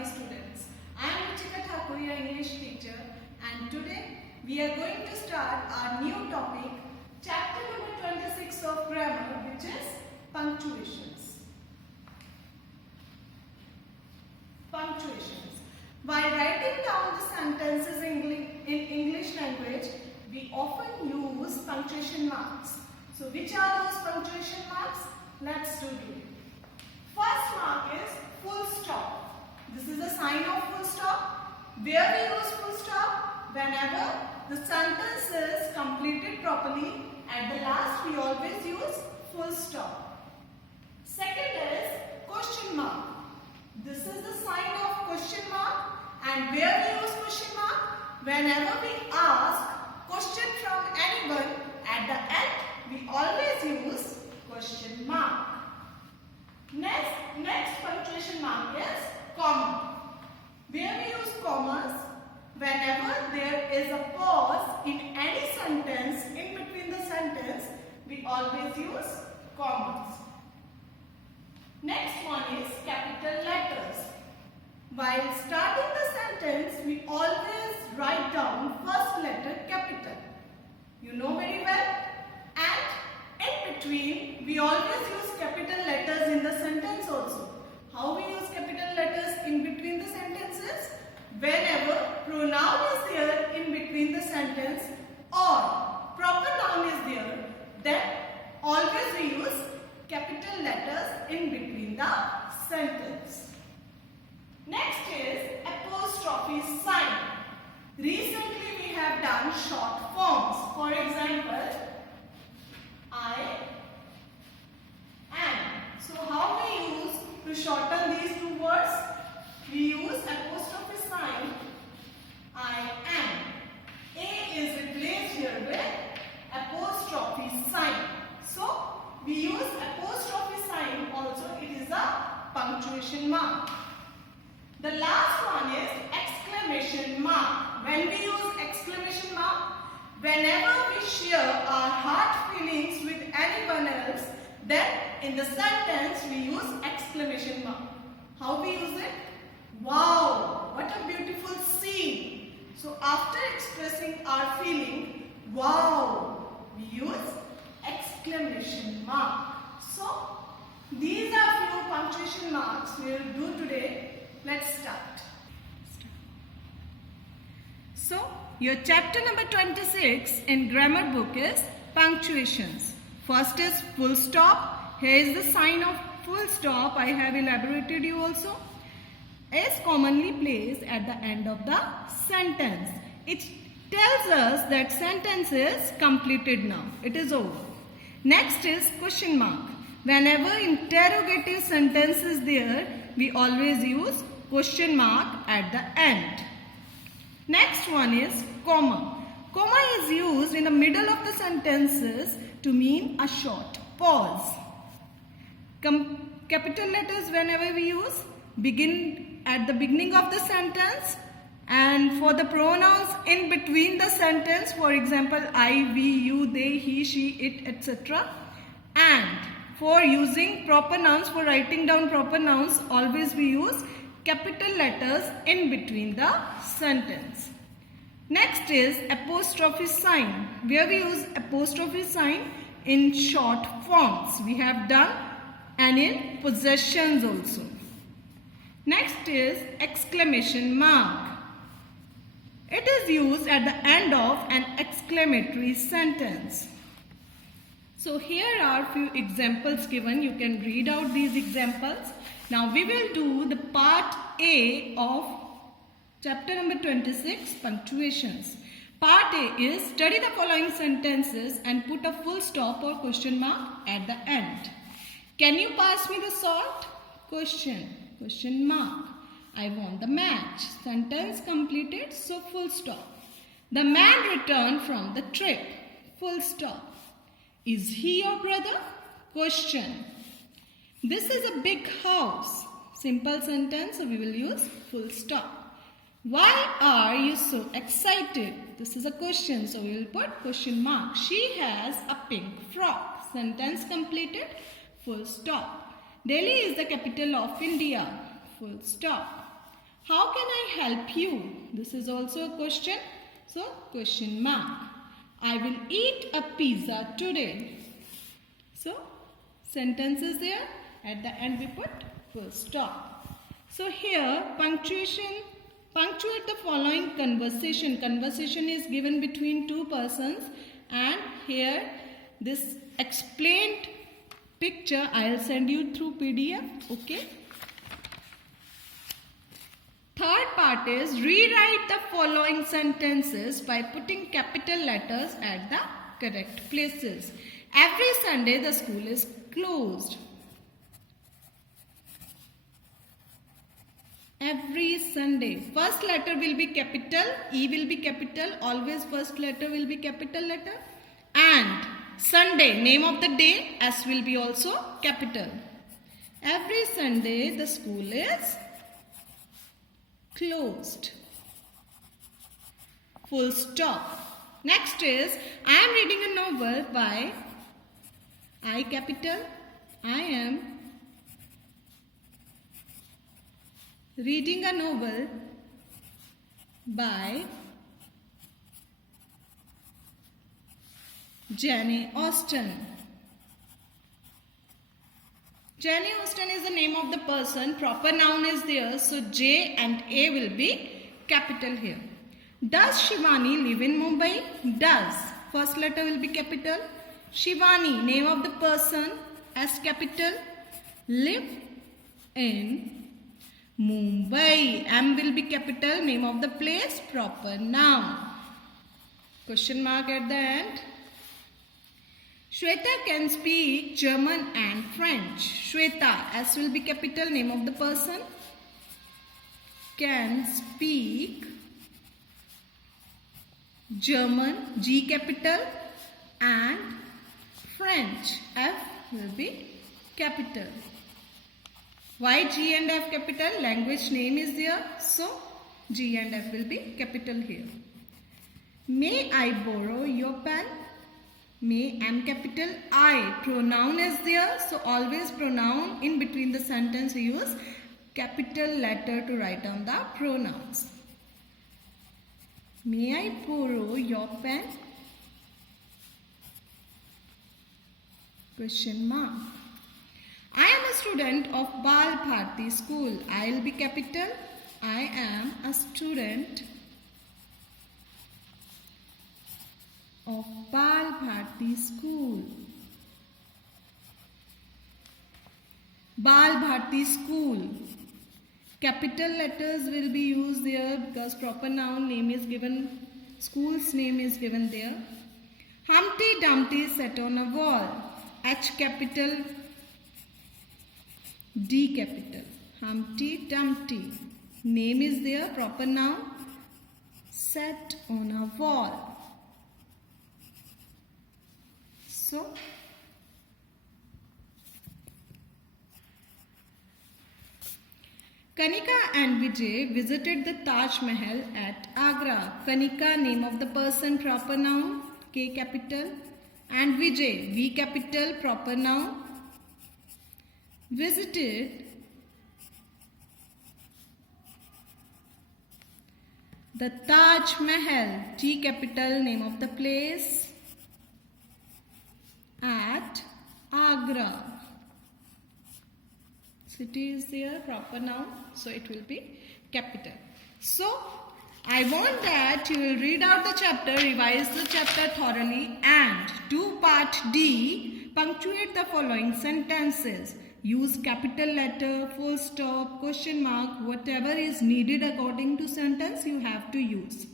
lovely students. I am Ruchika Thakur, your English teacher, and today we are going to start our new topic, chapter number 26 of grammar, which is punctuations. Punctuations. While writing down the sentences in English language, we often use punctuation marks. So which are those punctuation marks? Let's do it. First mark is full stop. This is a sign of full stop. Where we use full stop? Whenever the sentence is completed properly, at the last we always use full stop. Second is question mark. This is the sign of question mark, and where we use question mark? Whenever we ask question from anyone, at the end we always use question mark. Next punctuation mark is comma. Where we use commas? Whenever there is a pause in any sentence, in between the sentence, we always use commas. Next one is capital letters. While starting the sentence, we always write down first letter capital. You know very well. And in between, we always use capital letters in the sentence also. How we use capital letters in between the sentences? Whenever pronoun is there in between the sentence or proper noun is there, then always we use capital letters in between the sentence. Next is apostrophe sign. Recently we have done short forms. For example, I am. So how we use to shorten these two words? We use apostrophe sign. I am. A is replaced here with apostrophe sign. So we use apostrophe sign also. It is a punctuation mark. The last one is exclamation mark. When we use exclamation mark, whenever we share our heart feelings with anyone else, then in the sentence we use exclamation mark. How we use it? Wow, what a beautiful scene. So after expressing our feeling, wow, we use exclamation mark. So these are few punctuation marks we will do today. Let's start. So your chapter number 26 in grammar book is punctuations. First is full stop. Here is the sign of full stop. I have elaborated you also. Is commonly placed at the end of the sentence. It tells us that sentence is completed now. It is over. Next is question mark. Whenever interrogative sentence is there, we always use question mark at the end. Next one is comma. Comma is used in the middle of the sentences to mean a short pause. Capital letters whenever we use begin at the beginning of the sentence, and for the pronouns in between the sentence, for example I, we, you, they, he, she, it, etc. And for using proper nouns, for writing down proper nouns, always we use capital letters in between the sentence. Next is apostrophe sign. Where we use apostrophe sign in short forms. We have done, and in possessions also. Next is exclamation mark. It is used at the end of an exclamatory sentence. So here are few examples given. You can read out these examples. Now we will do the part A of chapter number 26, punctuations. Part A is study the following sentences and put a full stop or question mark at the end. Can you pass me the salt? Question. Question mark. I want the match. Sentence completed, so full stop. The man returned from the trip. Full stop. Is he your brother? Question. This is a big house. Simple sentence, so we will use full stop. Why are you so excited? This is a question, so we will put question mark. She has a pink frock. Sentence completed, full stop. Delhi is the capital of India. Full stop. How can I help you? This is also a question. So, question mark. I will eat a pizza today. So, sentence is there. At the end we put full stop. So, here punctuate the following conversation. Conversation is given between two persons, and here this explained picture I will send you through PDF. Okay. Third part is rewrite the following sentences by putting capital letters at the correct places. Every Sunday the school is closed. Every Sunday. First letter will be capital, E will be capital, always first letter will be capital letter. And Sunday, name of the day, S will be also capital. Every Sunday the school is closed. Full stop. Next is, I am reading a novel by I capital. I am reading a novel by Jane Austen. Jane Austen is the name of the person. Proper noun is there. So J and A will be capital here. Does Shivani live in Mumbai? Does. First letter will be capital. Shivani, name of the person, as capital. Live in Mumbai. M will be capital. Name of the place, proper noun. Question mark at the end. Shweta can speak German and French. Shweta, S will be capital, name of the person. Can speak German, G capital, and French, F will be capital. Why G and F capital? Language name is there, so G and F will be capital here. May I borrow your pen? May, M capital, I. Pronoun is there, so always pronoun in between the sentence we use capital letter to write down the pronouns. May I borrow your pen? Question mark. I am a student of Bal Bharti School. I will be capital. I am a student of Bal Bharti School. Bal Bharti School. Capital letters will be used there because proper noun name is given, school's name is given there. Humpty Dumpty sat on a wall. H capital, D capital. Humpty Dumpty. Name is there, proper noun. Sat on a wall. So, Kanika and Vijay visited the Taj Mahal at Agra. Kanika, name of the person, proper noun, K capital. And Vijay, V capital, proper noun. Visited the Taj Mahal, T capital, name of the place, at Agra. City is there, proper noun, so it will be capital. So, I want that you will read out the chapter, revise the chapter thoroughly, and do part D, punctuate the following sentences. Use capital letter, full stop, question mark, whatever is needed according to sentence you have to use.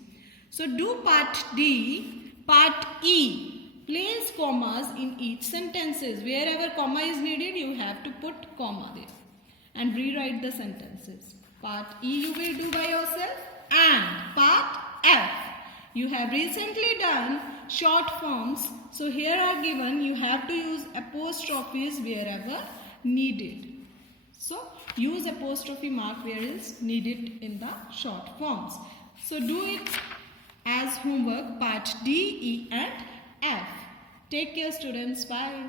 So, do part D, part E. Place commas in each sentences. Wherever comma is needed, you have to put comma there. And rewrite the sentences. Part E you will do by yourself. And part F. You have recently done short forms. So here are given, you have to use apostrophes wherever needed. So use apostrophe mark where is needed in the short forms. So do it as homework, part D, E and F. Take care students. Bye.